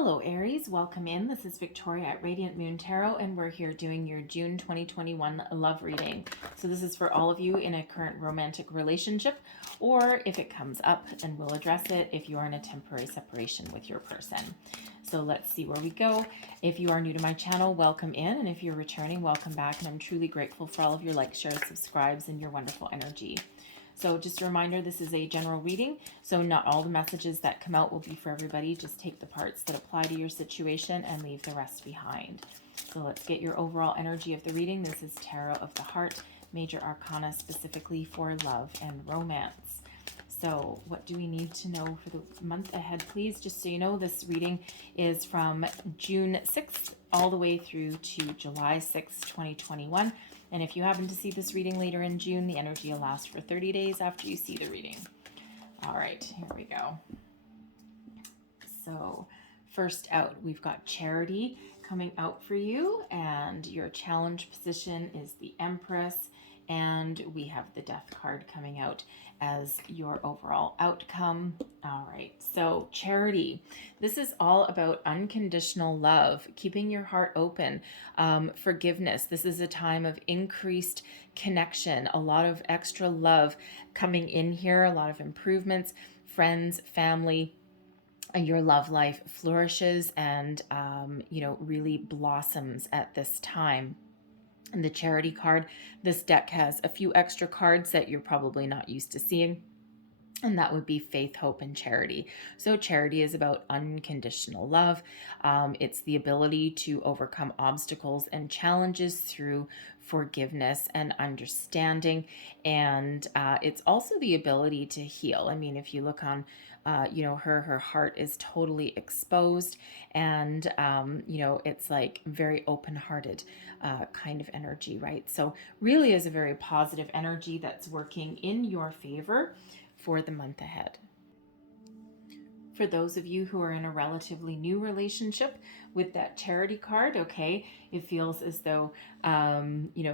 Hello Aries, welcome in. This is Victoria at Radiant Moon Tarot, and we're here doing your June 2021 love reading. So this is for all of you in a current romantic relationship, or if it comes up, and we'll address it if you are in a temporary separation with your person. So let's see where we go. If you are new to my channel, welcome in, and if you're returning, welcome back, and I'm truly grateful for all of your likes, shares, subscribes, and your wonderful energy. So just a reminder, this is a general reading, so not all the messages that come out will be for everybody. Just take the parts that apply to your situation and leave the rest behind. So let's get your overall energy of the reading. This is Tarot of the Heart, Major Arcana specifically for love and romance. So what do we need to know for the month ahead, please? Just so you know, this reading is from June 6th all the way through to July 6th, 2021. And if you happen to see this reading later in June, the energy will last for 30 days after you see the reading. All right, here we go. So first out, we've got Charity coming out for you, and your challenge position is the Empress, and we have the Death card coming out as your overall outcome. All right, so Charity, this is all about unconditional love, keeping your heart open, forgiveness. This is a time of increased connection, a lot of extra love coming in here, a lot of improvements, friends, family, and your love life flourishes and, really blossoms at this time. And the Charity card, this deck has a few extra cards that you're probably not used to seeing. And that would be faith, hope, and charity. So charity is about unconditional love. It's the ability to overcome obstacles and challenges through forgiveness and understanding. And it's also the ability to heal. I mean, if you look on, her heart is totally exposed, and, it's like very open-hearted kind of energy, right? So really is a very positive energy that's working in your favor for the month ahead. For those of you who are in a relatively new relationship with that Charity card, okay, it feels as though,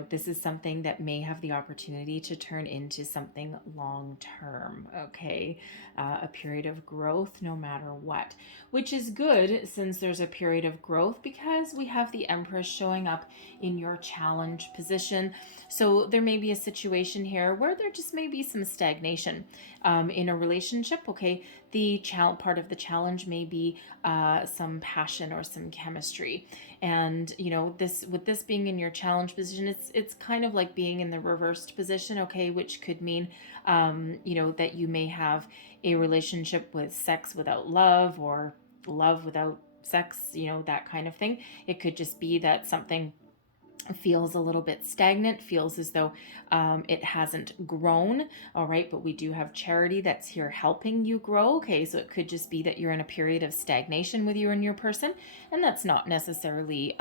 this is something that may have the opportunity to turn into something long-term, okay? A period of growth no matter what, which is good since there's a period of growth because we have the Empress showing up in your challenge position. So there may be a situation here where there just may be some stagnation in a relationship, okay? The part of the challenge may be some passion or some chemistry, and with this being in your challenge position, it's kind of like being in the reversed position, okay, which could mean that you may have a relationship with sex without love, or love without sex, that kind of thing. It could just be that something feels a little bit stagnant, feels as though it hasn't grown. All right, but we do have Charity that's here helping you grow. Okay, so it could just be that you're in a period of stagnation with you and your person, and that's not necessarily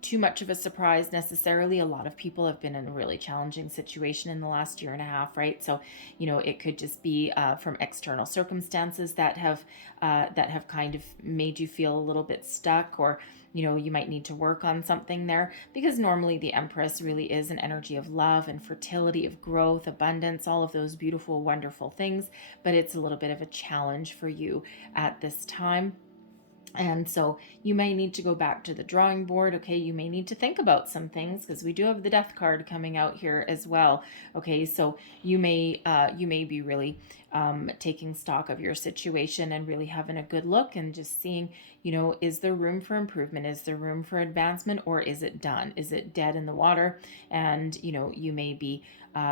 too much of a surprise necessarily. A lot of people have been in a really challenging situation in the last year and a half, right? So, it could just be from external circumstances that have kind of made you feel a little bit stuck, or you might need to work on something there, because normally the Empress really is an energy of love and fertility, of growth, abundance, all of those beautiful, wonderful things, but it's a little bit of a challenge for you at this time. And so you may need to go back to the drawing board, okay? You may need to think about some things, because we do have the Death card coming out here as well, okay? So you may be really taking stock of your situation and really having a good look and just seeing, is there room for improvement? Is there room for advancement, or is it done? Is it dead in the water? And, you may be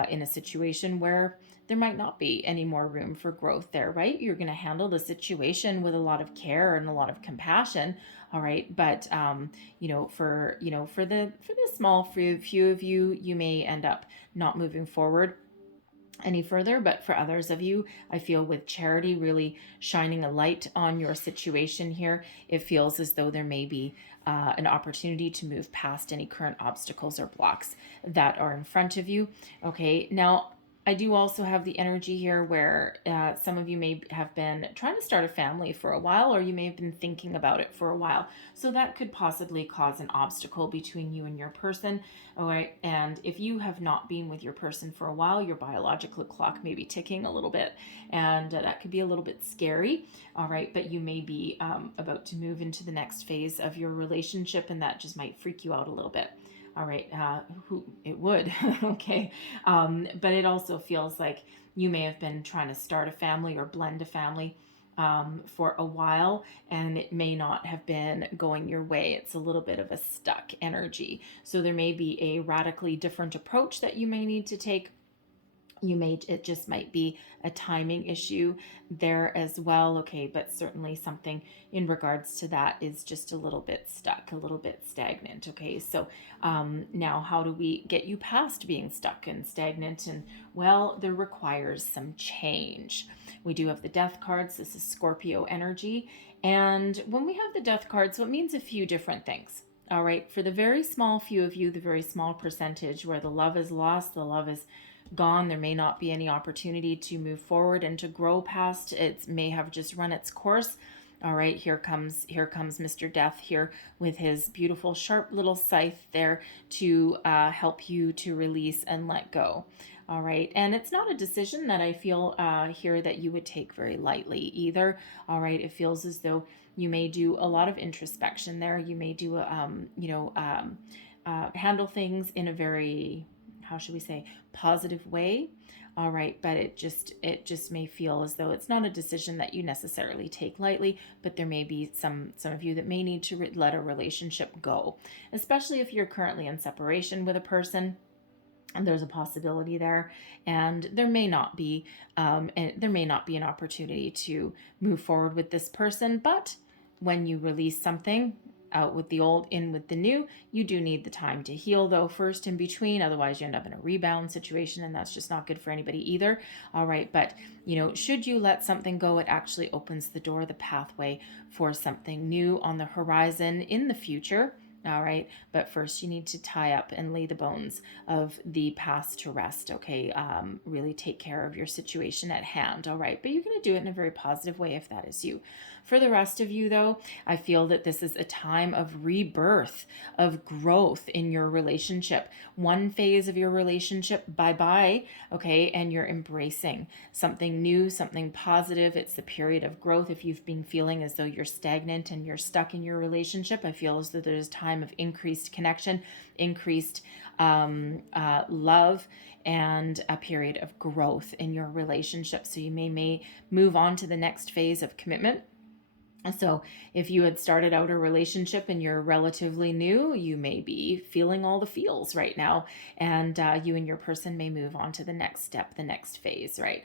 in a situation where there might not be any more room for growth there, right? You're going to handle the situation with a lot of care and a lot of compassion, all right? But for the small few of you, you may end up not moving forward any further. But for others of you, I feel with Charity really shining a light on your situation here, it feels as though there may be an opportunity to move past any current obstacles or blocks that are in front of you. Okay, now I do also have the energy here where some of you may have been trying to start a family for a while, or you may have been thinking about it for a while. So that could possibly cause an obstacle between you and your person. All right. And if you have not been with your person for a while, your biological clock may be ticking a little bit, and that could be a little bit scary. All right. But you may be about to move into the next phase of your relationship, and that just might freak you out a little bit. All right, who it would, okay. But it also feels like you may have been trying to start a family or blend a family for a while, and it may not have been going your way. It's a little bit of a stuck energy. So there may be a radically different approach that you may need to take. It just might be a timing issue there as well. Okay, but certainly something in regards to that is just a little bit stuck, a little bit stagnant. Okay, so now how do we get you past being stuck and stagnant? And well, there requires some change. We do have the death cards. This is Scorpio energy, and when we have the death cards, so it means a few different things. All right, for the very small few of you, the very small percentage where the love is lost, the love is gone, there may not be any opportunity to move forward and to grow past. It may have just run its course. All right, here comes Mr. Death here with his beautiful sharp little scythe there to help you to release and let go. All right, and it's not a decision that I feel here that you would take very lightly either. All right, it feels as though you may do a lot of introspection there. You may do handle things in a very, how should we say, positive way. All right, but it just may feel as though it's not a decision that you necessarily take lightly, but there may be some of you that may need to let a relationship go, especially if you're currently in separation with a person. And there's a possibility there, and there may not be an opportunity to move forward with this person. But when you release something, out with the old, in with the new, you do need the time to heal though first in between. Otherwise you end up in a rebound situation, and that's just not good for anybody either. All right, but should you let something go, it actually opens the door, the pathway for something new on the horizon in the future. All right, but first you need to tie up and lay the bones of the past to rest. Okay, really take care of your situation at hand. All right, but you're going to do it in a very positive way if that is you. For the rest of you, though, I feel that this is a time of rebirth, of growth in your relationship. One phase of your relationship, bye-bye, okay, and you're embracing something new, something positive. It's the period of growth. If you've been feeling as though you're stagnant and you're stuck in your relationship, I feel as though there's time of increased connection, increased love, and a period of growth in your relationship. So you may move on to the next phase of commitment. So if you had started out a relationship and you're relatively new, you may be feeling all the feels right now, and you and your person may move on to the next step, the next phase, right?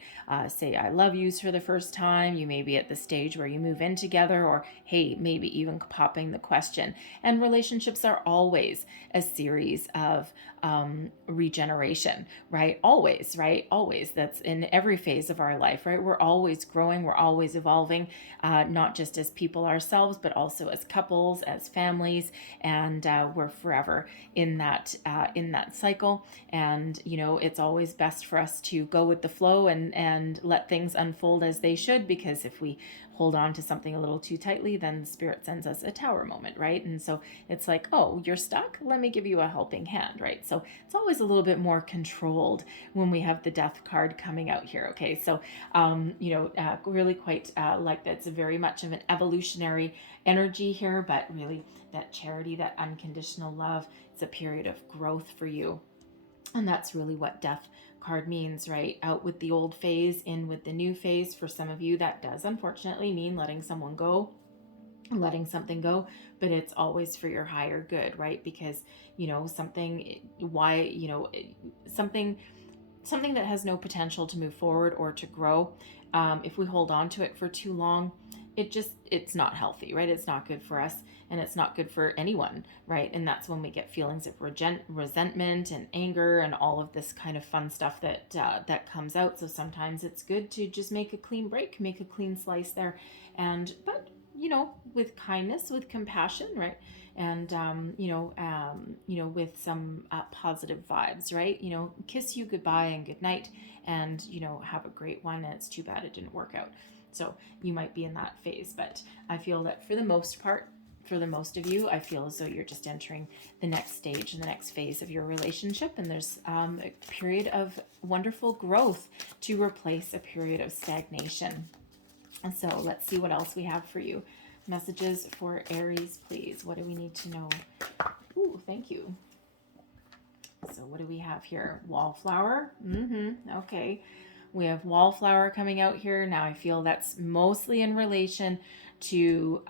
Say I love yous for the first time. You may be at the stage where you move in together, or hey, maybe even popping the question. And relationships are always a series of regeneration, right? Always, right? Always. That's in every phase of our life, right? We're always growing, we're always evolving, not just as people ourselves, but also as couples, as families, and we're forever in that cycle. And it's always best for us to go with the flow and let things unfold as they should, because if we hold on to something a little too tightly, then the spirit sends us a tower moment, right? And so it's like, oh, you're stuck? Let me give you a helping hand, right? So it's always a little bit more controlled when we have the death card coming out here, okay? So, really quite like that's very much of an evolutionary energy here, but really that charity, that unconditional love, it's a period of growth for you. And that's really what death card means, right? Out with the old phase, in with the new phase. For some of you, that does unfortunately mean letting someone go, letting something go, but it's always for your higher good, right? Because something that has no potential to move forward or to grow, if we hold on to it for too long, it's not healthy, right? It's not good for us, and it's not good for anyone, right? And that's when we get feelings of resentment and anger and all of this kind of fun stuff that comes out. So sometimes it's good to just make a clean break, make a clean slice there, but with kindness, with compassion, right? And, with some positive vibes, right? Kiss you goodbye and good night, and, have a great one. And it's too bad it didn't work out. So you might be in that phase, but I feel that for the most part, for the most of you, I feel as though you're just entering the next stage and the next phase of your relationship. And there's a period of wonderful growth to replace a period of stagnation. And so let's see what else we have for you. Messages for Aries, please. What do we need to know? Ooh, thank you. So what do we have here? Wallflower. Okay. We have wallflower coming out here. Now I feel that's mostly in relation to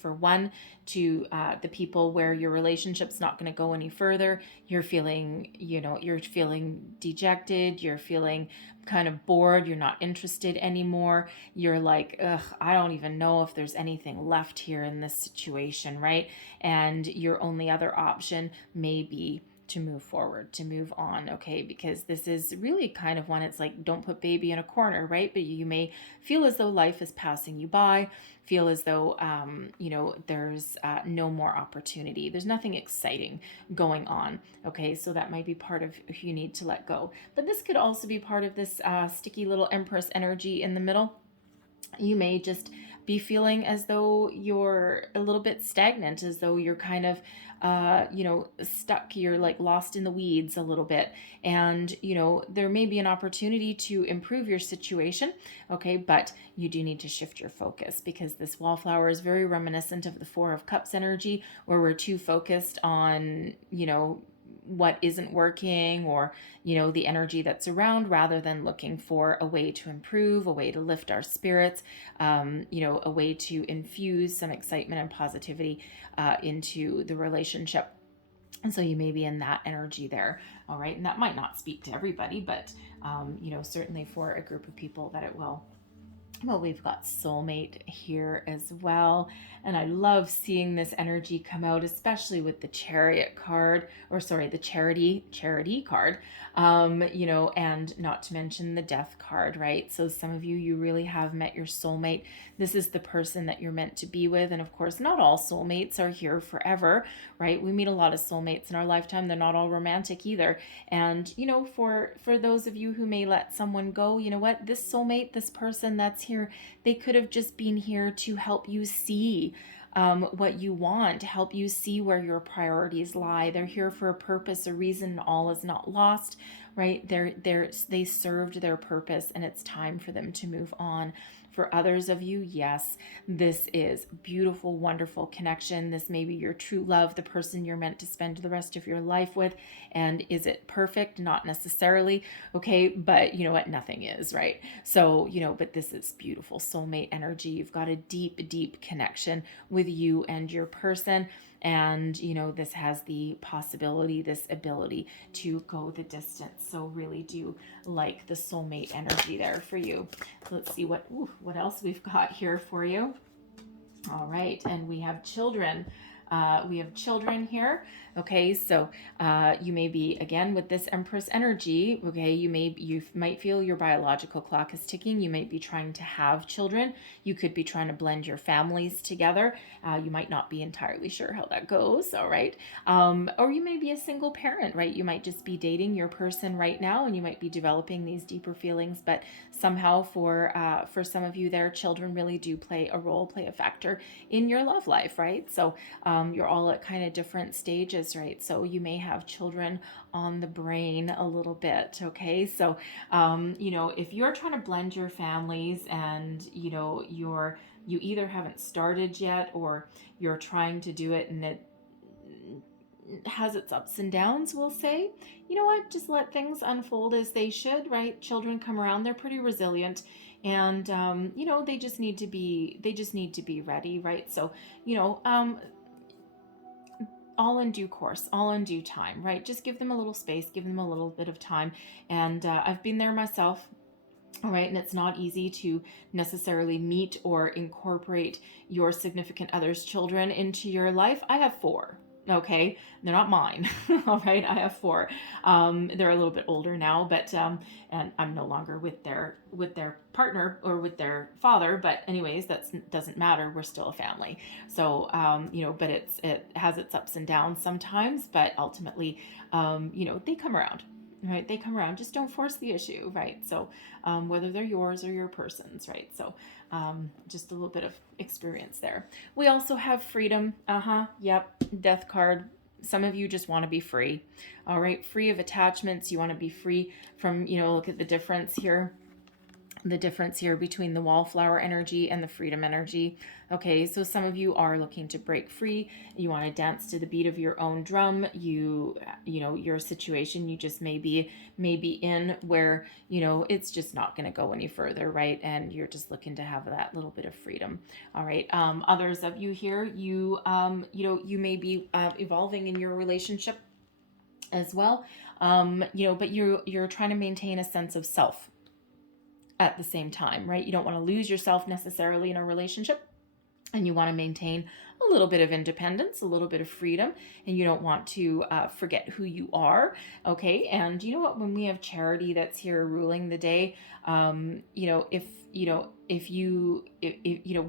for one, to the people where your relationship's not going to go any further. You're feeling, you're feeling dejected. You're feeling kind of bored. You're not interested anymore. You're like, ugh, I don't even know if there's anything left here in this situation, right? And your only other option may be to move forward, to move on, okay? Because this is really kind of one, it's like, don't put baby in a corner, right? But you may feel as though life is passing you by, feel as though, there's no more opportunity. There's nothing exciting going on, okay? So that might be part of you need to let go. But this could also be part of this sticky little Empress energy in the middle. You may just be feeling as though you're a little bit stagnant, as though you're kind of, stuck. You're like lost in the weeds a little bit. And, there may be an opportunity to improve your situation. Okay. But you do need to shift your focus, because this wallflower is very reminiscent of the Four of Cups energy, where we're too focused on, what isn't working, or the energy that's around, rather than looking for a way to improve, a way to lift our spirits, a way to infuse some excitement and positivity into the relationship. And so you may be in that energy there. All right. And that might not speak to everybody, but certainly for a group of people that it will. Well, we've got soulmate here as well. And I love seeing this energy come out, especially with the chariot card, or sorry, the charity card, and not to mention the death card, right? So some of you really have met your soulmate. This is the person that you're meant to be with. And of course, not all soulmates are here forever, right? We meet a lot of soulmates in our lifetime. They're not all romantic either. And, for those of you who may let someone go, you know what? This soulmate, this person that's here, they could have just been here to help you see what you want, to help you see where your priorities lie. They're here for a purpose, a reason. All is not lost, right? They served their purpose, and it's time for them to move on. For others of you, yes, this is beautiful, wonderful connection. This may be your true love, the person you're meant to spend the rest of your life with. And is it perfect? Not necessarily. Okay. But you know what? Nothing is, right? So, but this is beautiful soulmate energy. You've got a deep, deep connection with you and your person. And, this has the possibility, this ability to go the distance. So really do like the soulmate energy there for you. Let's see what else we've got here for you. All right. And we have children. We have children here. Okay, so you may be, again, with this Empress energy, okay, you might feel your biological clock is ticking. You might be trying to have children. You could be trying to blend your families together. You might not be entirely sure how that goes, all right? Or you may be a single parent, right? You might just be dating your person right now, and you might be developing these deeper feelings, but somehow for some of you there, children really do play a factor in your love life, right? So you're all at kind of different stages, right? So you may have children on the brain a little bit, okay? So, if you're trying to blend your families, and, you either haven't started yet, or you're trying to do it and it has its ups and downs, we'll say, you know what, just let things unfold as they should, right? Children come around, they're pretty resilient, and, they just need to be ready, right? So, all in due course, all in due time, right? Just give them a little space, give them a little bit of time. And I've been there myself. All right. And it's not easy to necessarily meet or incorporate your significant other's children into your life. I have 4. Okay, they're not mine. All right, I have four. They're a little bit older now, but and I'm no longer with their partner or with their father. But anyways, that doesn't matter. We're still a family. So but it has its ups and downs sometimes. But ultimately, they come around. Right, they come around. Just don't force the issue, right? So, whether they're yours or your person's, right? So, just a little bit of experience there. We also have freedom. Yep. Death card. Some of you just want to be free. All right. Free of attachments. You want to be free from, look at the difference here. The difference here between the wallflower energy and the freedom energy. Okay, so some of you are looking to break free. You want to dance to the beat of your own drum. Your situation, you just maybe in where, it's just not going to go any further, right? And you're just looking to have that little bit of freedom. All right. Others of you here, you may be evolving in your relationship as well. But you're trying to maintain a sense of self at the same time, right? You don't want to lose yourself necessarily in a relationship, and you want to maintain a little bit of independence, a little bit of freedom, and you don't want to forget who you are. Okay, and you know what? When we have Charity that's here ruling the day, if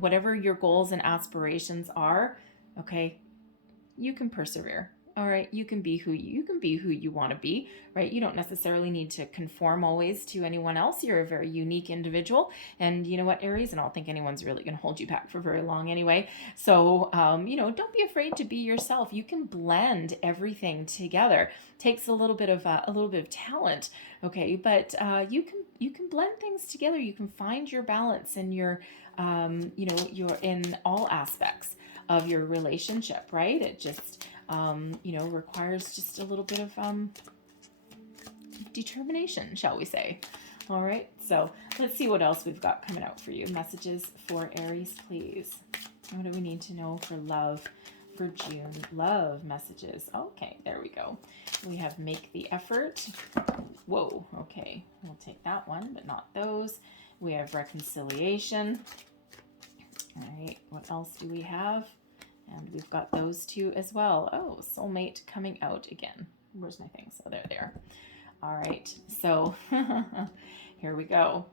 whatever your goals and aspirations are, okay, you can persevere. All right, you can be who you want to be, right? You don't necessarily need to conform always to anyone else. You're a very unique individual, and you know what, Aries, and I don't think anyone's really going to hold you back for very long anyway. So, don't be afraid to be yourself. You can blend everything together. Takes a little bit of talent, okay, but you can blend things together. You can find your balance and your in all aspects of your relationship, right? It just requires just a little bit of determination, shall we say. All right, so let's see what else we've got coming out for you. Messages for Aries, please. What do we need to know for love for June? Love messages. Okay, there we go. We have make the effort. Whoa, okay, we'll take that one, but not those. We have reconciliation. All right, what else do we have? And we've got those two as well. Oh, soulmate coming out again. Where's my things? Oh, there they are. All right, so here we go.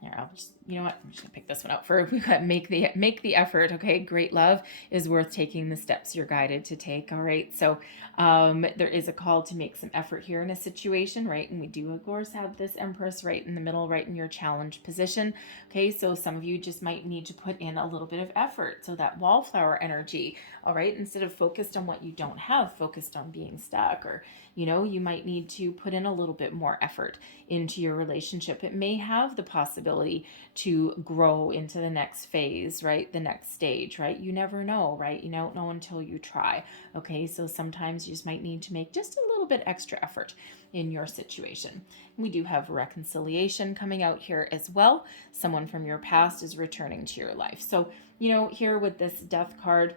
Here, I'm just gonna pick this one out for. We got make the effort. Okay, great love is worth taking the steps you're guided to take. All right, so there is a call to make some effort here in a situation, right? And we do of course have this Empress right in the middle, right in your challenge position. Okay, so some of you just might need to put in a little bit of effort. So that wallflower energy, all right, instead of focused on what you don't have, focused on being stuck, or you might need to put in a little bit more effort into your relationship. It may have the possibility to grow into the next phase, right? The next stage, right? You never know, right? You don't know until you try. Okay, so sometimes you just might need to make just a little bit extra effort in your situation. We do have reconciliation coming out here as well. Someone from your past is returning to your life. So, here with this Death card,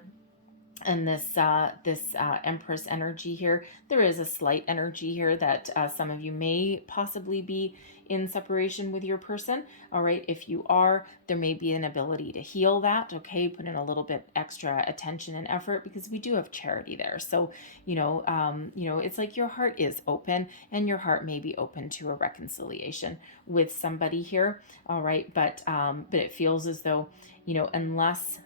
and this Empress energy here, there is a slight energy here that some of you may possibly be in separation with your person. All right, if you are, there may be an ability to heal that. Okay, put in a little bit extra attention and effort, because we do have Charity there. So it's like your heart is open, and your heart may be open to a reconciliation with somebody here. All right, but it feels as though unless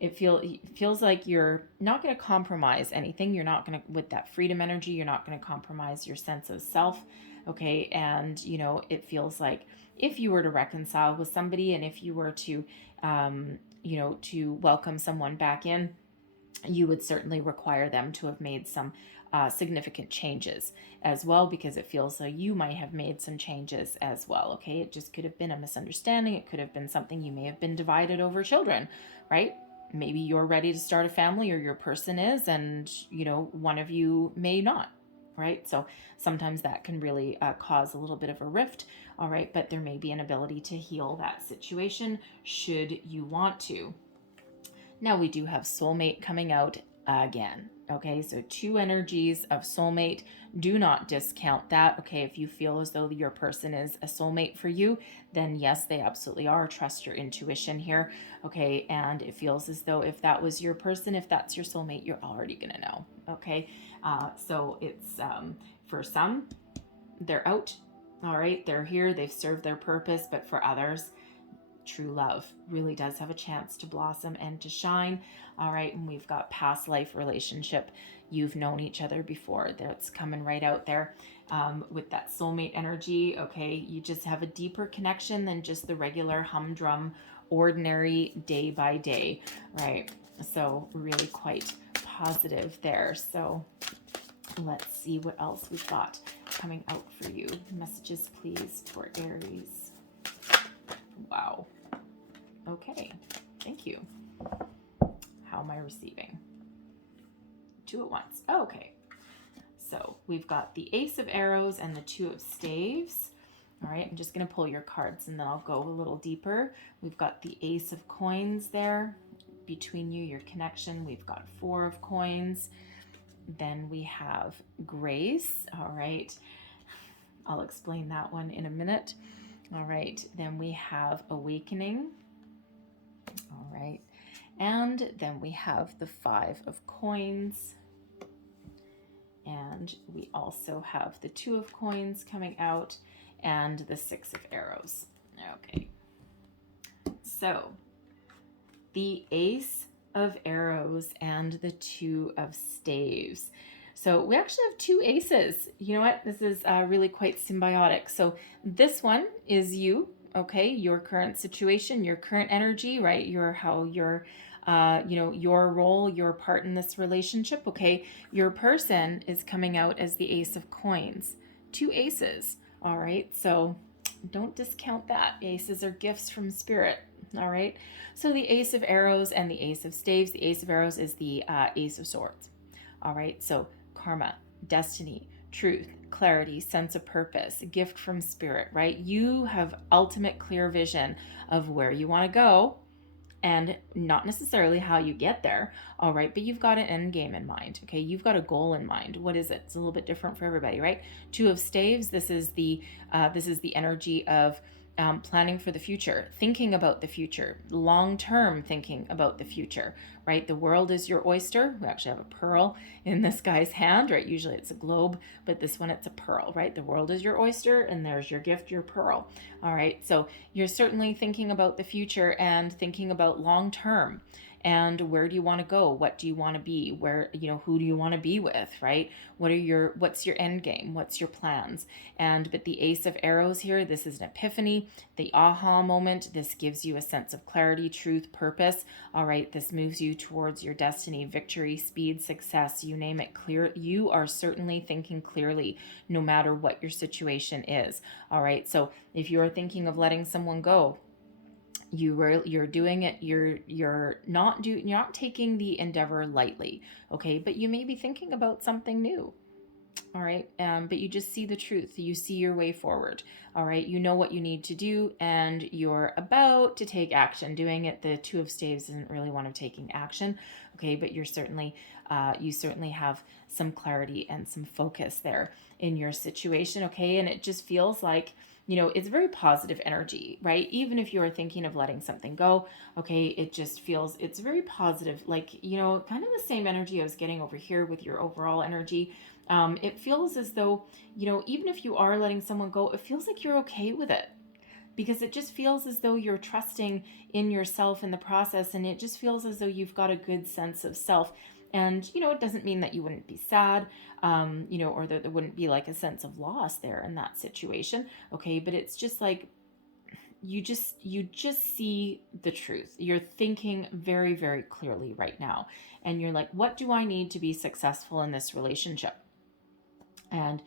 it feels like you're not going to compromise anything. You're not going to, with that freedom energy, you're not going to compromise your sense of self. Okay, and it feels like if you were to reconcile with somebody, and if you were to to welcome someone back in, you would certainly require them to have made some significant changes as well, because it feels like you might have made some changes as well. Okay, it just could have been a misunderstanding. It could have been something, you may have been divided over children, right? Maybe you're ready to start a family, or your person is, and one of you may not, right? So sometimes that can really cause a little bit of a rift. All right, but there may be an ability to heal that situation should you want to. Now we do have soulmate coming out again. Okay, so two energies of soulmate. Do not discount that. Okay, if you feel as though your person is a soulmate for you, then yes, they absolutely are. Trust your intuition here. Okay, and it feels as though if that was your person, if that's your soulmate, you're already gonna know. Okay, so it's for some, they're out. All right, they're here, they've served their purpose, but for others, true love really does have a chance to blossom and to shine. All right, and we've got past life relationship. You've known each other before. That's coming right out there with that soulmate energy. Okay, you just have a deeper connection than just the regular humdrum, ordinary day by day, right? So really quite positive there. So let's see what else we've got coming out for you. Messages, please, for Aries. Wow. Okay. Thank you. How am I receiving? Two at once. Oh, okay. So we've got the Ace of Arrows and the Two of Staves. All right. I'm just going to pull your cards and then I'll go a little deeper. We've got the Ace of Coins there between you, your connection. We've got Four of Coins. Then we have Grace. All right. I'll explain that one in a minute. All right. Then we have Awakening. All right. And then we have the Five of Coins. And we also have the Two of Coins coming out and the Six of Arrows. Okay. So the Ace of Arrows and the Two of Staves. So we actually have two aces. You know what? This is really quite symbiotic. So this one is you, okay? Your current situation, your current energy, right? Your role, your part in this relationship, okay? Your person is coming out as the Ace of Coins. Two aces, all right? So don't discount that. Aces are gifts from spirit, all right? So the Ace of Arrows and the Ace of Staves. The Ace of Arrows is the Ace of Swords, all right? So karma, destiny, truth, clarity, sense of purpose, a gift from spirit, right? You have ultimate clear vision of where you want to go and not necessarily how you get there, all right? But you've got an end game in mind, okay? You've got a goal in mind. What is it? It's a little bit different for everybody, right? Two of Staves, this is the energy of planning for the future, thinking about the future, long-term thinking about the future, right? The world is your oyster. We actually have a pearl in this guy's hand, right? Usually it's a globe, but this one it's a pearl, right? The world is your oyster and there's your gift, your pearl. All right. So you're certainly thinking about the future and thinking about long-term. And where do you want to go? What do you want to be? Where, who do you want to be with, right? What's your end game? What's your plans? But the Ace of Arrows here, this is an epiphany, the aha moment. This gives you a sense of clarity, truth, purpose. All right. This moves you towards your destiny, victory, speed, success, you name it, clear. You are certainly thinking clearly no matter what your situation is. All right. So if you're thinking of letting someone go, you're doing it, you're not taking the endeavor lightly, okay? But you may be thinking about something new, all right? But you just see the truth, you see your way forward, all right? You know what you need to do and you're about to take action. Doing it, the Two of Staves isn't really one of taking action, okay? But you certainly have some clarity and some focus there in your situation, okay? And it just feels like, it's very positive energy, right? Even if you're thinking of letting something go, okay, it just feels, it's very positive, like, kind of the same energy I was getting over here with your overall energy. It feels as though, even if you are letting someone go, it feels like you're okay with it, because it just feels as though you're trusting in yourself in the process, and it just feels as though you've got a good sense of self. And, it doesn't mean that you wouldn't be sad, or that there wouldn't be like a sense of loss there in that situation. Okay. But it's just like, you just see the truth. You're thinking very, very clearly right now. And you're like, what do I need to be successful in this relationship? And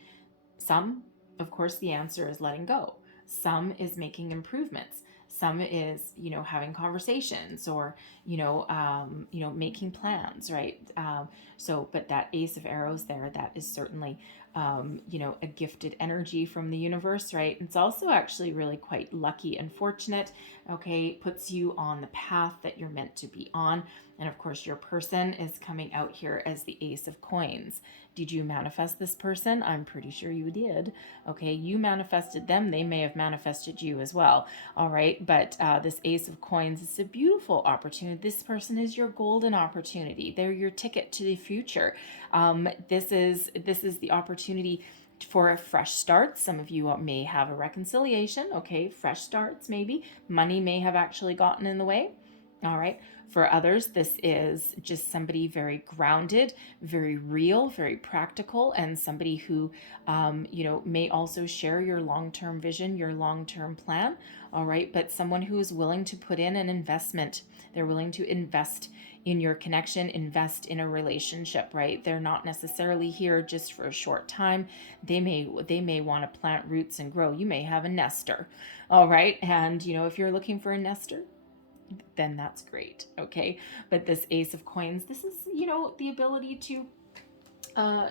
some, of course, the answer is letting go. Some is making improvements. Some is, having conversations or, making plans, right? But that Ace of Arrows there, that is certainly you know, a gifted energy from the universe, right? It's also actually really quite lucky and fortunate, okay? Puts you on the path that you're meant to be on. And of course, your person is coming out here as the Ace of Coins. Did you manifest this person? I'm pretty sure you did. Okay, you manifested them. They may have manifested you as well. All right, but this Ace of Coins is a beautiful opportunity. This person is your golden opportunity. They're your ticket to the future. This is the opportunity for a fresh start. Some of you may have a reconciliation. Okay, fresh starts maybe. Money may have actually gotten in the way. All right. For others, this is just somebody very grounded, very real, very practical, and somebody who, you know, may also share your long-term vision, your long-term plan. All right. But someone who is willing to put in an investment. They're willing to invest in your connection, invest in a relationship, right? They're not necessarily here just for a short time. They may want to plant roots and grow. You may have a nester. All right. And, you know, if you're looking for a nester, then that's great. Okay. But this Ace of Coins, this is, you know, the ability to,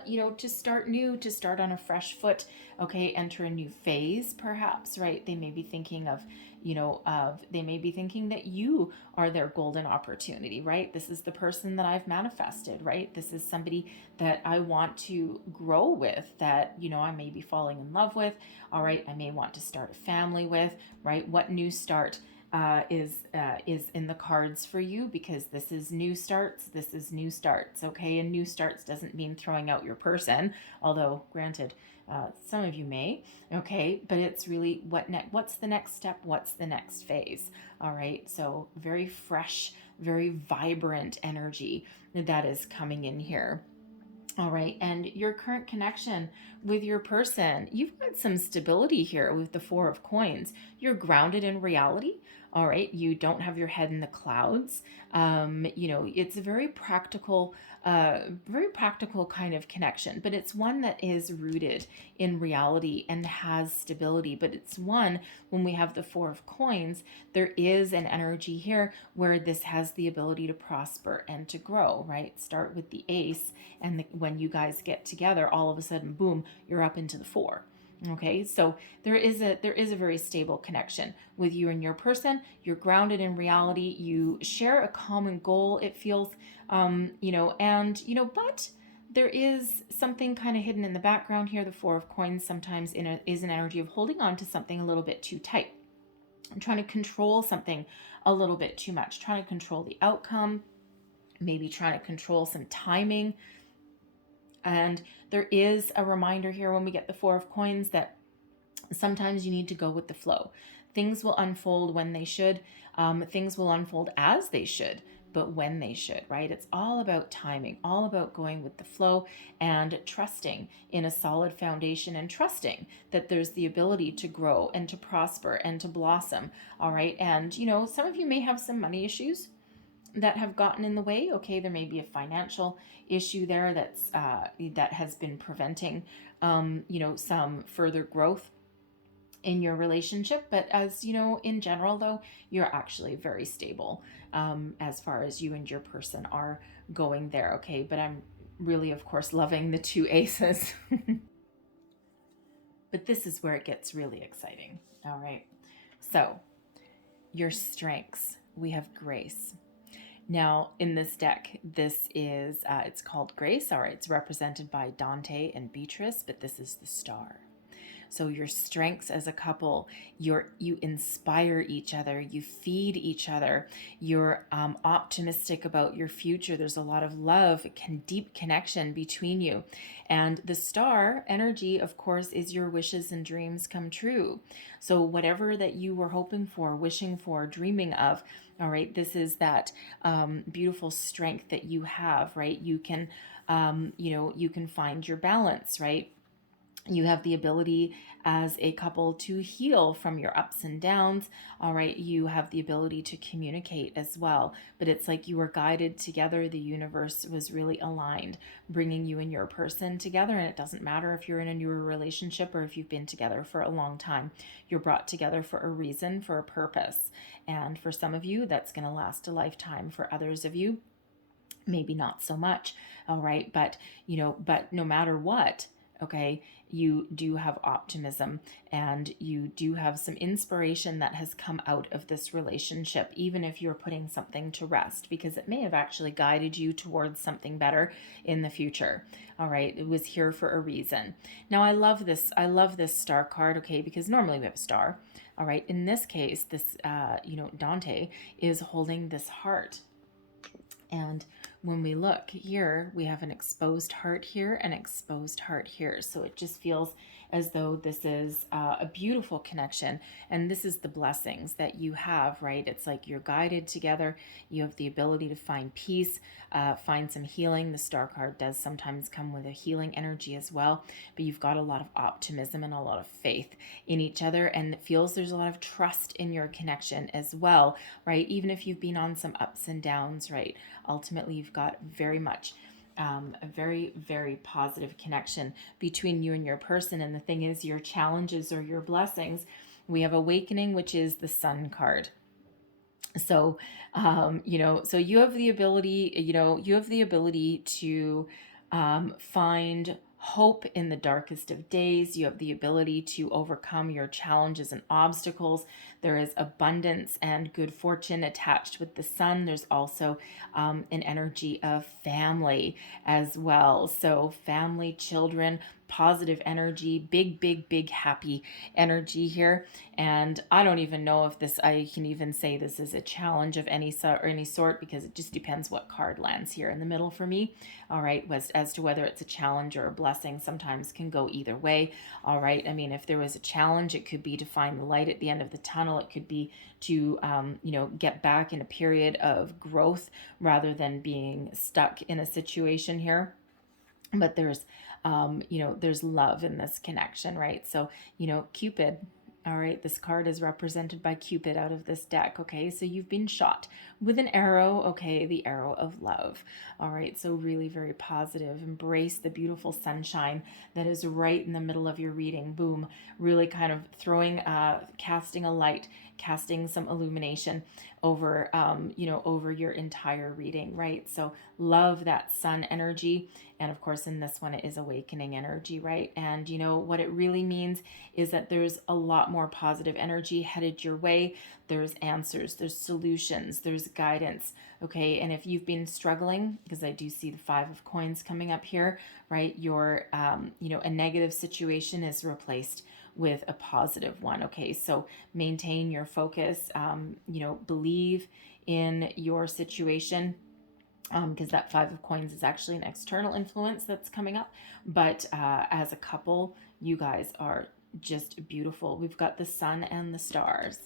you know, to start new, to start on a fresh foot. Okay. Enter a new phase, perhaps, right? They may be thinking of, you know, they may be thinking that you are their golden opportunity, right? This is the person that I've manifested, right? This is somebody that I want to grow with, that, you know, I may be falling in love with. All right. I may want to start a family with, right? What new start is in the cards for you, because this is new starts. This is new starts, okay? And new starts doesn't mean throwing out your person, although granted, some of you may, okay? But it's really what's the next step? What's the next phase? All right. So very fresh, very vibrant energy that is coming in here. All right. And your current connection with your person, you've got some stability here with the Four of Coins. You're grounded in reality. All right. You don't have your head in the clouds. You know, it's a very practical kind of connection, but it's one that is rooted in reality and has stability. But it's one, when we have the Four of Coins, there is an energy here where this has the ability to prosper and to grow, right? Start with the Ace, and when you guys get together, all of a sudden, boom, you're up into the Four. Okay, so there is a very stable connection with you and your person. You're grounded in reality. You share a common goal, it feels, you know, and, you know, but there is something kind of hidden in the background here. The Four of Coins sometimes is an energy of holding on to something a little bit too tight. I'm trying to control something a little bit too much, trying to control the outcome, maybe trying to control some timing. And there is a reminder here when we get the Four of Coins that sometimes you need to go with the flow. Things will unfold when they should. Things will unfold as they should, but when they should, right? It's all about timing, all about going with the flow and trusting in a solid foundation, and trusting that there's the ability to grow and to prosper and to blossom. All right. And, you know, some of you may have some money issues that have gotten in the way. Okay, there may be a financial issue there that has been preventing, you know, some further growth in your relationship. But as you know, in general, though, you're actually very stable as far as you and your person are going there. Okay, but I'm really, of course, loving the two aces. But this is where it gets really exciting. All right, so your strengths. We have grace. Now, in this deck, this is, it's called Grace. All right, it's represented by Dante and Beatrice, but this is the star. So your strengths as a couple, you inspire each other, you feed each other, you're optimistic about your future. There's a lot of love, deep connection between you. And the star energy, of course, is your wishes and dreams come true. So whatever that you were hoping for, wishing for, dreaming of, all right, this is that beautiful strength that you have, right? You can, you know, you can find your balance, right? You have the ability as a couple to heal from your ups and downs. All right. You have the ability to communicate as well. But it's like you were guided together. The universe was really aligned, bringing you and your person together. And it doesn't matter if you're in a newer relationship or if you've been together for a long time. You're brought together for a reason, for a purpose. And for some of you, that's going to last a lifetime. For others of you, maybe not so much. All right. But, you know, but no matter what, okay, you do have optimism and you do have some inspiration that has come out of this relationship, even if you're putting something to rest, because it may have actually guided you towards something better in the future. All right, it was here for a reason. Now I love this. I love this star card, okay, because normally we have a star. All right, in this case, this, Dante is holding this heart. And when we look here, we have an exposed heart here, an exposed heart here. So it just feels as though this is a beautiful connection. And this is the blessings that you have, right? It's like you're guided together. You have the ability to find peace, find some healing. The star card does sometimes come with a healing energy as well. But you've got a lot of optimism and a lot of faith in each other. And it feels there's a lot of trust in your connection as well, right? Even if you've been on some ups and downs, right? Ultimately, you've got very much a very, very positive connection between you and your person. And the thing is, your challenges or your blessings, we have awakening, which is the sun card. So, so you have the ability, you have the ability to find hope in the darkest of days. You have the ability to overcome your challenges and obstacles. There is abundance and good fortune attached with the sun. There's also an energy of family as well. So, family, children, positive energy, big, big, big happy energy here. And I don't even know if I can even say this is a challenge of any sort, because it just depends what card lands here in the middle for me. All right, as to whether it's a challenge or a blessing, sometimes can go either way. All right, I mean, if there was a challenge, it could be to find the light at the end of the tunnel. It could be to, get back in a period of growth rather than being stuck in a situation here. But there's love in this connection, right? So, Cupid. All right, this card is represented by Cupid out of this deck. Okay, so you've been shot with an arrow. Okay, the arrow of love. All right, so really very positive. Embrace the beautiful sunshine that is right in the middle of your reading. Boom, really kind of casting a light, casting some illumination over, over your entire reading, right? So love that sun energy. And of course, in this one, it is awakening energy, right? And what it really means is that there's a lot more positive energy headed your way. There's answers, there's solutions, there's guidance. Okay. And if you've been struggling, because I do see the 5 of coins coming up here, right? A negative situation is replaced with a positive one. Okay. So maintain your focus, believe in your situation, because that 5 of coins is actually an external influence that's coming up. But as a couple, you guys are just beautiful. We've got the sun and the stars.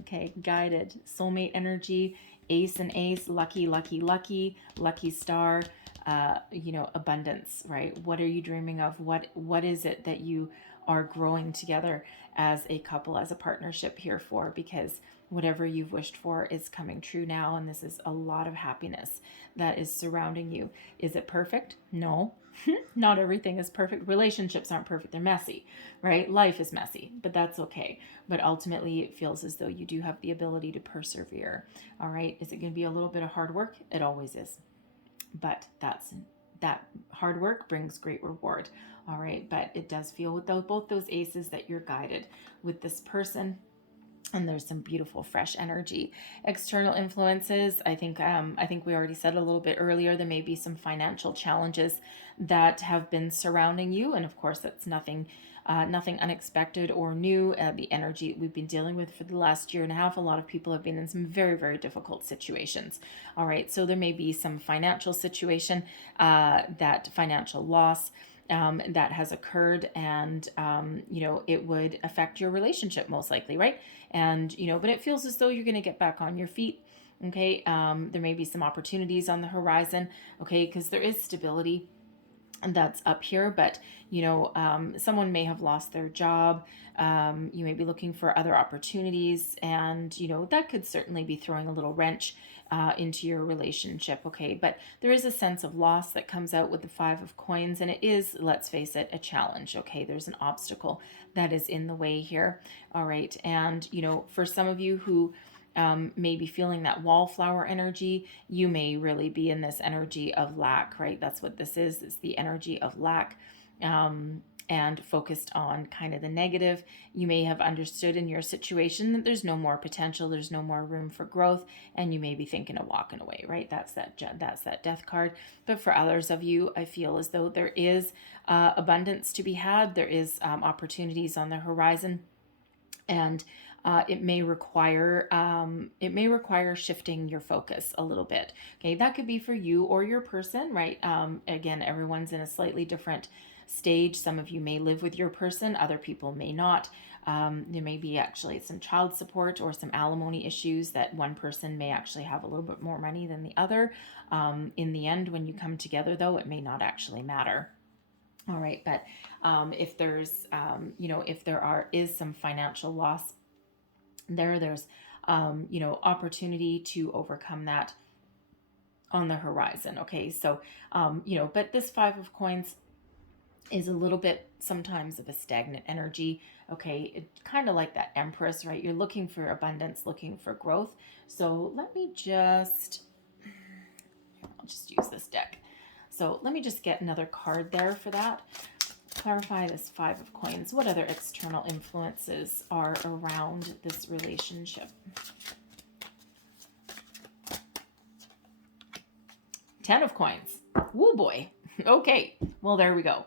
Okay, guided, soulmate energy, ace and ace, lucky, lucky, lucky, lucky star, abundance, right? What are you dreaming of? What is it that you are growing together as a couple, as a partnership here for? Because whatever you've wished for is coming true now, and this is a lot of happiness that is surrounding you. Is it perfect? No. Not everything is perfect. Relationships aren't perfect. They're messy, right? Life is messy, but that's okay. But ultimately, it feels as though you do have the ability to persevere. All right. Is it going to be a little bit of hard work? It always is. But that hard work brings great reward. All right. But it does feel with both those aces that you're guided with this person. And there's some beautiful fresh energy. External influences, I think we already said a little bit earlier, there may be some financial challenges that have been surrounding you, and of course that's nothing unexpected or new. The energy we've been dealing with for the last year and a half, a lot of people have been in some very, very difficult situations. All right, so there may be some financial situation, that financial loss that has occurred, and it would affect your relationship most likely, right? And but it feels as though you're going to get back on your feet. Okay, there may be some opportunities on the horizon. Okay, because there is stability that's up here, but someone may have lost their job. You may be looking for other opportunities, and that could certainly be throwing a little wrench into your relationship. Okay, but there is a sense of loss that comes out with the 5 of coins, and it is, let's face it, a challenge. Okay, there's an obstacle that is in the way here. All right, and for some of you who may be feeling that wallflower energy, you may really be in this energy of lack, right? That's what this is. It's the energy of lack. and focused on kind of the negative. You may have understood in your situation that there's no more potential, there's no more room for growth, and you may be thinking of walking away, right? That's that death card. But for others of you, I feel as though there is abundance to be had. There is opportunities on the horizon, and it may require shifting your focus a little bit. Okay, that could be for you or your person, right? Again, everyone's in a slightly different stage. Some of you may live with your person, other people may not. There may be actually some child support or some alimony issues that one person may actually have a little bit more money than the other. In the end, when you come together, though, it may not actually matter. All right, but if there's, if is some financial loss there's, opportunity to overcome that on the horizon. Okay, so, but this Five of Coins is a little bit sometimes of a stagnant energy. Okay, it kind of like that Empress, right? You're looking for abundance, looking for growth. So I'll just use this deck. So let me just get another card there for that. Clarify this Five of Coins. What other external influences are around this relationship? Ten of Coins. Woo boy. Okay, well, there we go.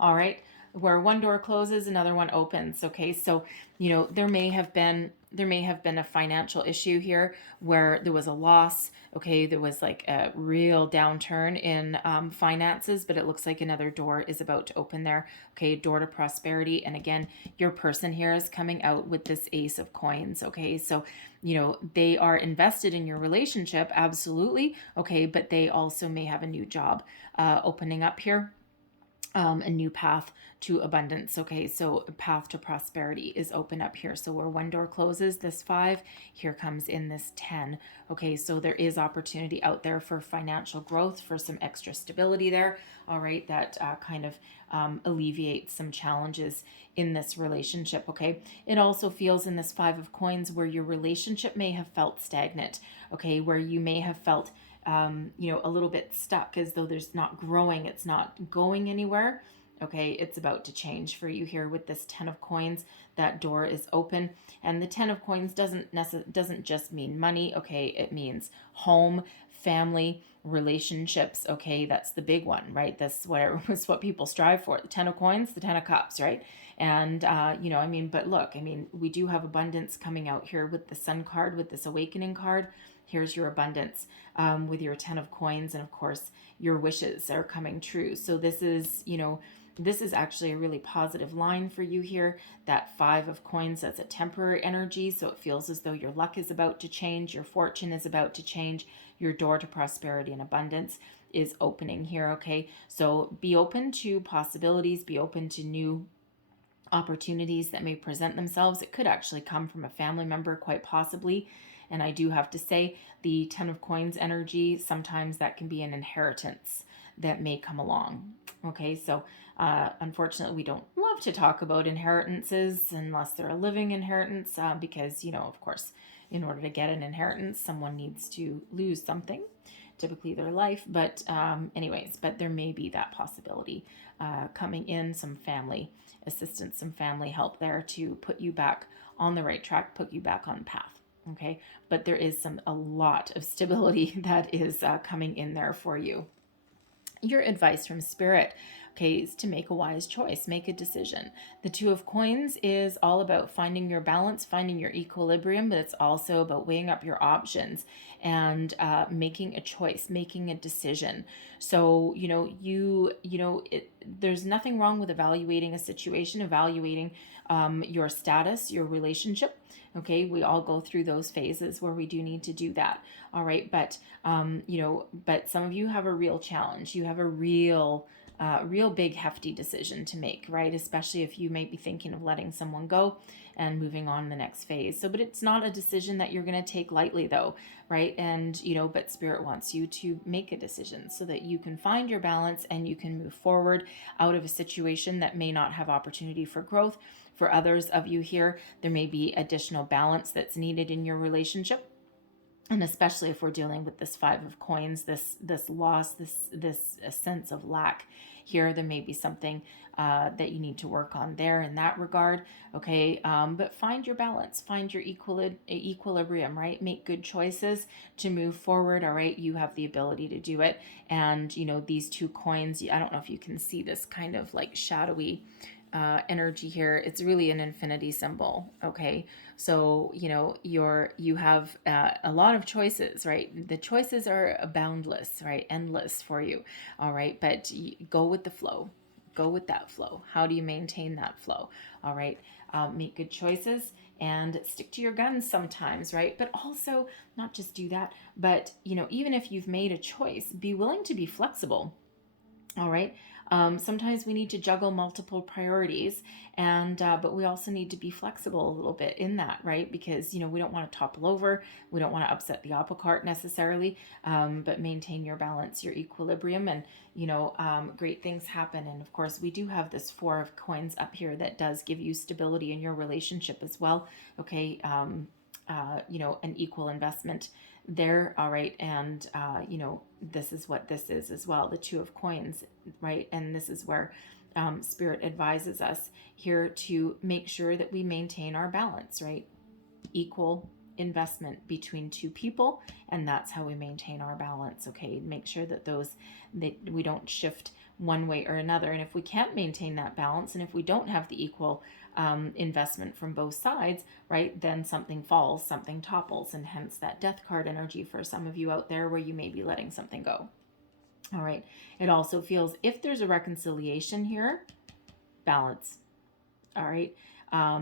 All right, where one door closes, another one opens. Okay, so there may have been a financial issue here where there was a loss. Okay, there was like a real downturn in finances, but it looks like another door is about to open there. Okay, door to prosperity. And again, your person here is coming out with this Ace of Coins. Okay, so they are invested in your relationship, absolutely. Okay, but they also may have a new job opening up here. A new path to abundance. Okay, so a path to prosperity is open up here. So where one door closes, this 5, here comes in this 10. Okay, so there is opportunity out there for financial growth, for some extra stability there. All right, that kind of alleviates some challenges in this relationship. Okay, it also feels in this 5 of Coins where your relationship may have felt stagnant. Okay, where you may have felt a little bit stuck, as though there's not growing, it's not going anywhere. Okay, it's about to change for you here with this 10 of Coins. That door is open, and the 10 of Coins doesn't just mean money. Okay, it means home, family, relationships. Okay, that's the big one, right? That's what people strive for. The 10 of Coins, the 10 of Cups, right? And but look, we do have abundance coming out here with the Sun card, with this Awakening card. Here's your abundance with your 10 of Coins, and of course your wishes are coming true. So this is actually a really positive line for you here. That 5 of Coins, that's a temporary energy, so it feels as though your luck is about to change, your fortune is about to change, your door to prosperity and abundance is opening here. Okay, so be open to possibilities, be open to new opportunities that may present themselves. It could actually come from a family member, quite possibly. And I do have to say, the 10 of Coins energy, sometimes that can be an inheritance that may come along. Okay, so unfortunately, we don't love to talk about inheritances unless they're a living inheritance, because, of course, in order to get an inheritance, someone needs to lose something, typically their life. But but there may be that possibility coming in, some family assistance, some family help there to put you back on the right track, put you back on path. Okay, but there is a lot of stability that is coming in there for you. Your advice from Spirit, okay, is to make a wise choice, make a decision. The 2 of Coins is all about finding your balance, finding your equilibrium, but it's also about weighing up your options and making a choice, making a decision. So, there's nothing wrong with evaluating a situation, evaluating your status, your relationship. Okay, we all go through those phases where we do need to do that. All right, but but some of you have a real challenge. You have a real big hefty decision to make, right? Especially if you may be thinking of letting someone go and moving on to the next phase. So, but it's not a decision that you're going to take lightly, though, right? And but Spirit wants you to make a decision so that you can find your balance and you can move forward out of a situation that may not have opportunity for growth. For others of you here, there may be additional balance that's needed in your relationship. And especially if we're dealing with this Five of Coins, this loss, this sense of lack here, there may be something that you need to work on there in that regard. Okay, but find your balance, find your equilibrium, right? Make good choices to move forward. All right, you have the ability to do it. And you know, these two coins, I don't know if you can see this kind of like shadowy energy here. It's really an infinity symbol. Okay, so you know you have a lot of choices, right? The choices are boundless, right? Endless for you. All right, but go with the flow. Go with that flow. How do you maintain that flow? All right, make good choices and stick to your guns sometimes, right? But also not just do that, but you know, even if you've made a choice, be willing to be flexible. All right. Sometimes we need to juggle multiple priorities, and but we also need to be flexible a little bit in that, right? Because you know we don't want to topple over, we don't want to upset the apple cart necessarily, but maintain your balance, your equilibrium, and you know great things happen. And of course, we do have this Four of Coins up here that does give you stability in your relationship as well. Okay, you know, an equal investment there. All right, and you know, this is what this is as well, the Two of Coins, right? And this is where Spirit advises us here to make sure that we maintain our balance, right? Equal investment between two people, and that's how we maintain our balance. Okay, make sure that that we don't shift one way or another. And if we can't maintain that balance, and if we don't have the equal investment from both sides, right, then something falls, something topples, and hence that Death card energy for some of you out there where you may be letting something go. All right, it also feels if there's a reconciliation here, balance. All right,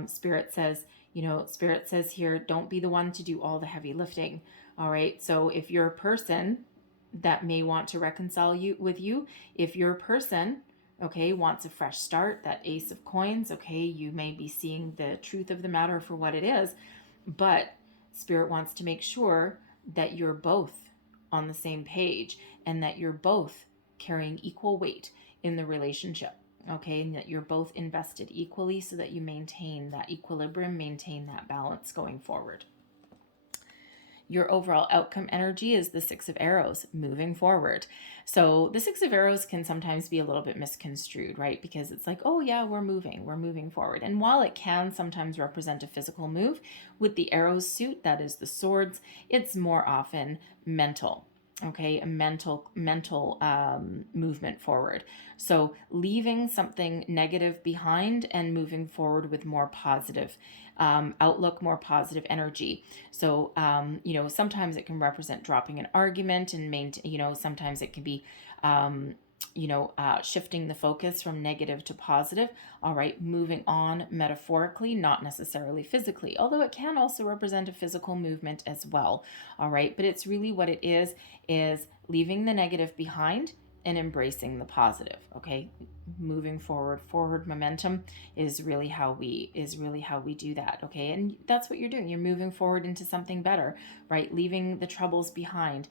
Spirit says, you know, Spirit says here, don't be the one to do all the heavy lifting. All right, so if you're a person that may want to reconcile with you, if your person, okay, wants a fresh start, that Ace of Coins, okay, you may be seeing the truth of the matter for what it is, but Spirit wants to make sure that you're both on the same page and that you're both carrying equal weight in the relationship. Okay, and that you're both invested equally so that you maintain that equilibrium, maintain that balance going forward. Your overall outcome energy is the Six of Arrows, moving forward. So the Six of Arrows can sometimes be a little bit misconstrued, right? Because it's like, oh yeah, we're moving forward. And while it can sometimes represent a physical move, with the arrows suit, that is the swords, it's more often mental. Okay, a mental movement forward. So leaving something negative behind and moving forward with more positive outlook, more positive energy. So you know, sometimes it can represent dropping an argument and you know, sometimes it can be you know, shifting the focus from negative to positive. All right, moving on metaphorically, not necessarily physically, although it can also represent a physical movement as well. All right, but it's really what it is leaving the negative behind and embracing the positive. Okay, moving forward momentum is really how we do that. Okay, and that's what you're doing. You're moving forward into something better, right? Leaving the troubles behind,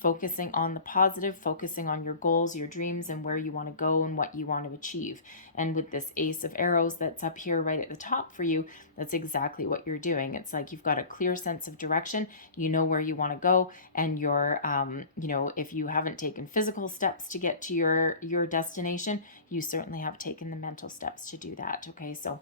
focusing on the positive, focusing on your goals, your dreams, and where you want to go and what you want to achieve. And with this Ace of Arrows that's up here right at the top for you, that's exactly what you're doing. It's like you've got a clear sense of direction, you know where you want to go, and you're you know, if you haven't taken physical steps to get to your destination, you certainly have taken the mental steps to do that. Okay, so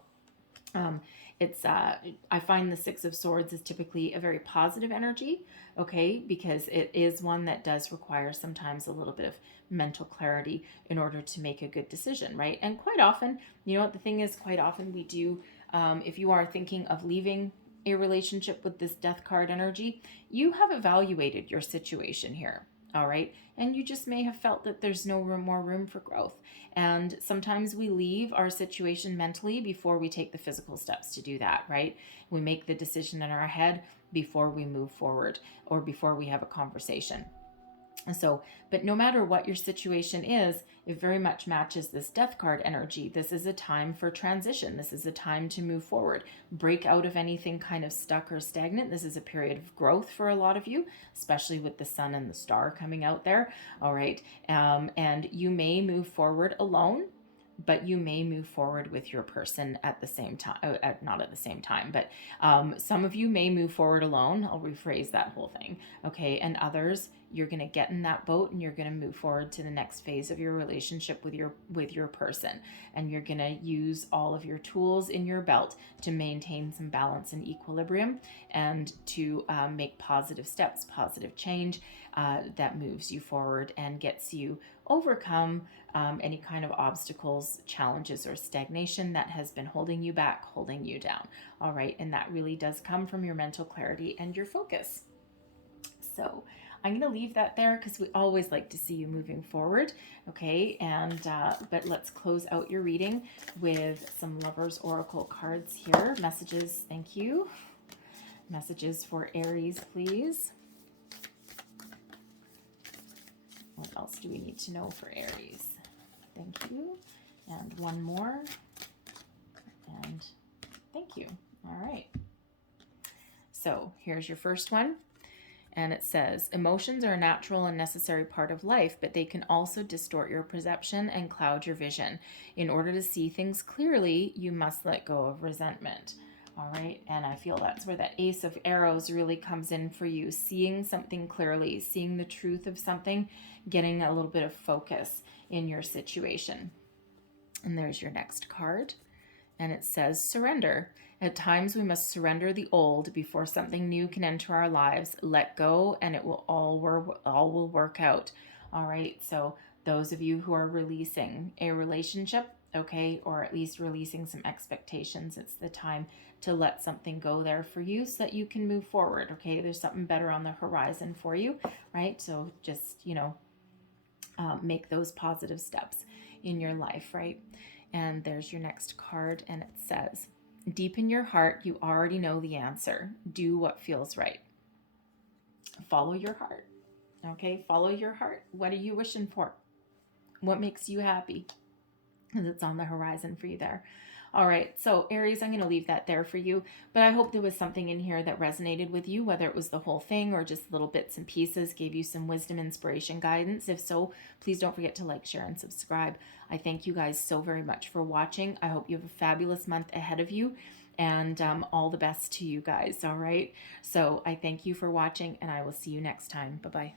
it's I find the Six of Swords is typically a very positive energy, okay, because it is one that does require sometimes a little bit of mental clarity in order to make a good decision, right? And quite often, you know what the thing is, quite often we do, if you are thinking of leaving a relationship with this Death card energy, you have evaluated your situation here. All right, and you just may have felt that there's more room for growth. And sometimes we leave our situation mentally before we take the physical steps to do that, right? We make the decision in our head before we move forward or before we have a conversation. So, but no matter what your situation is, it very much matches this Death card energy. This is a time for transition. This is a time to move forward, break out of anything kind of stuck or stagnant. This is a period of growth for a lot of you, especially with the Sun and the Star coming out there. All right. And you may move forward alone. but you may move forward with your person at the same time, not at the same time, but some of you may move forward alone. I'll rephrase that whole thing. Okay. And others, you're going to get in that boat and you're going to move forward to the next phase of your relationship with your person. And you're going to use all of your tools in your belt to maintain some balance and equilibrium, and to make positive steps, positive change that moves you forward and gets you overcome any kind of obstacles, challenges, or stagnation that has been holding you back, holding you down. All right. And that really does come from your mental clarity and your focus. So I'm going to leave that there because we always like to see you moving forward. Okay. And, but let's close out your reading with some Lovers Oracle cards here. Messages. Thank you. Messages for Aries, please. What else do we need to know for Aries? Thank you. And one more. And thank you. All right. So here's your first one. And it says, emotions are a natural and necessary part of life, but they can also distort your perception and cloud your vision. In order to see things clearly, you must let go of resentment. All right. And I feel that's where that Ace of Arrows really comes in for you. Seeing something clearly, seeing the truth of something, getting a little bit of focus in your situation. And there's your next card. And it says, surrender. At times we must surrender the old before something new can enter our lives. Let go and it will all will work out. All right. So those of you who are releasing a relationship, okay, or at least releasing some expectations, it's the time to let something go there for you so that you can move forward. Okay. There's something better on the horizon for you, right? So just, make those positive steps in your life, right? And there's your next card, and it says, deep in your heart, you already know the answer. Do what feels right. Follow your heart. Okay, follow your heart. What are you wishing for? What makes you happy? Because it's on the horizon for you there. All right, so Aries, I'm going to leave that there for you, but I hope there was something in here that resonated with you, whether it was the whole thing or just little bits and pieces, gave you some wisdom, inspiration, guidance. If so, please don't forget to like, share, and subscribe. I thank you guys so very much for watching. I hope you have a fabulous month ahead of you, and all the best to you guys, all right? So I thank you for watching, and I will see you next time. Bye-bye.